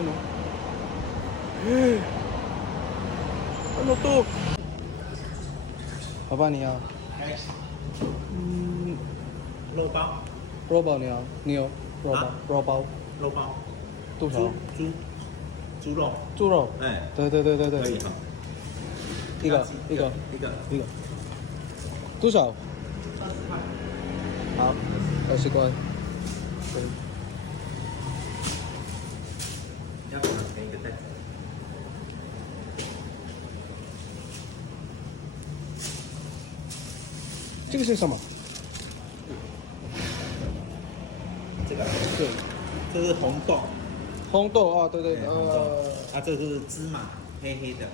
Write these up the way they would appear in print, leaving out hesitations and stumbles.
Ayan o. Ano to? Apa ni ya? 肉包，肉包你要？你有肉包？啊肉包肉包，多少？猪肉，猪肉？哎，对对对对对，可以哈，一个一个一个，一个，多少？好，20块。对，要不然给一个袋子。这个是什么？这个，对，这是红豆，红豆啊，对对，红豆，啊，这是芝麻，黑黑的，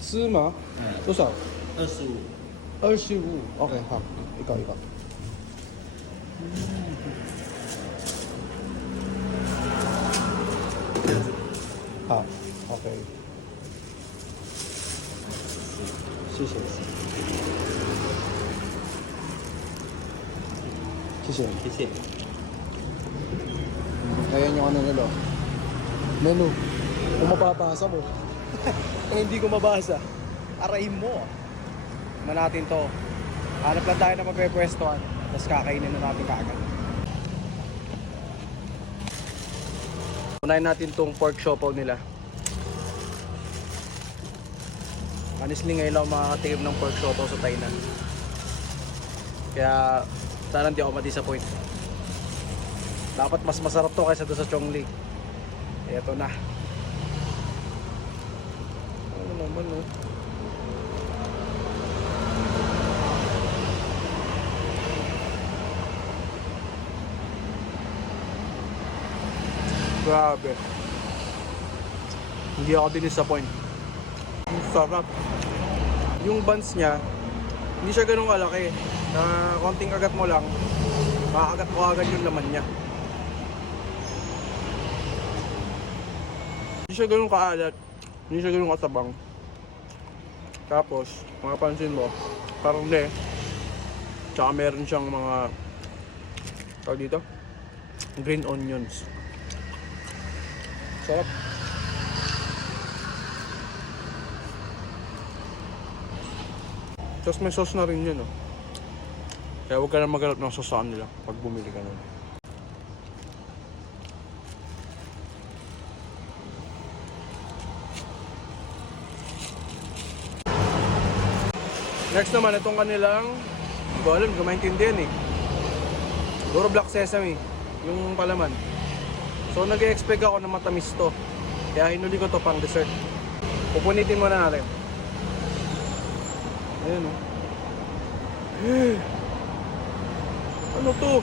芝麻嗯，多少25， ？25。OK，好，一个一个。这样子，好，OK，谢谢，谢谢。谢谢。 Ayan yung ano nila. Menu. Kung mapapasa mo. Kung hindi ko mabasa, arahin mo. Tignan natin to. Hanap lang tayo na magpepwestuhan. Tapos kakainin na natin kaagad. Unahin natin tong pork siopaw nila. Honestly ngayon lang makakatikim ng pork siopaw sa Thailand. Kaya sana hindi ako ma-disappoint. Dapat mas masarap to kaysa doon sa Chongli. Eto na. Ano naman oh. Grabe. Hindi ako din-disappoint. Ang sarap. Yung buns niya, hindi siya ganun kalaki. Na konting kagat mo lang, makakagat mo agad yung laman niya. Hindi siya ganun kaalat, hindi siya ganun katabang. Tapos, mapapansin mo, karne, tsaka meron siyang mga tawag dito, green onions. Sarap. Tapos may sauce na rin yun, oh. Kaya huwag ka na maghanap ng sauce sa kanila pag bumili ka nun. Next naman, itong kanilang, hindi ko alam, kung maintindihan eh. Siguro black sesame, yung palaman. So nag-expect ako na matamis to. Kaya hinuli ko to pang dessert. Pupunitin muna natin. Ayan o. Ano to?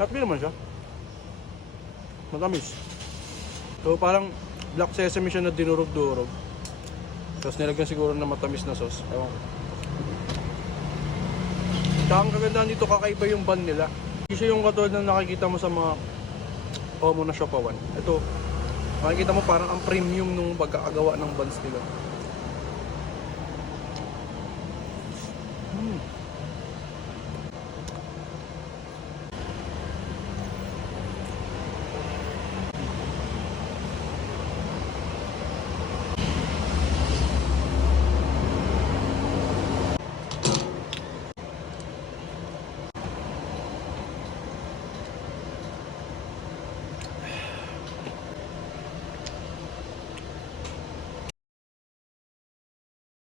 Happy naman siya. Matamis. So parang black sesame siya na dinurog-durog. Tapos nilagyan siguro na matamis na sauce. Ewan ko. Tsaka ang kagandahan dito, kakaiba yung bun nila. Hindi siya yung katulad na nakikita mo sa mga Omo na siopawan. Ito, makikita mo parang ang premium nung pagkakagawa ng buns nila.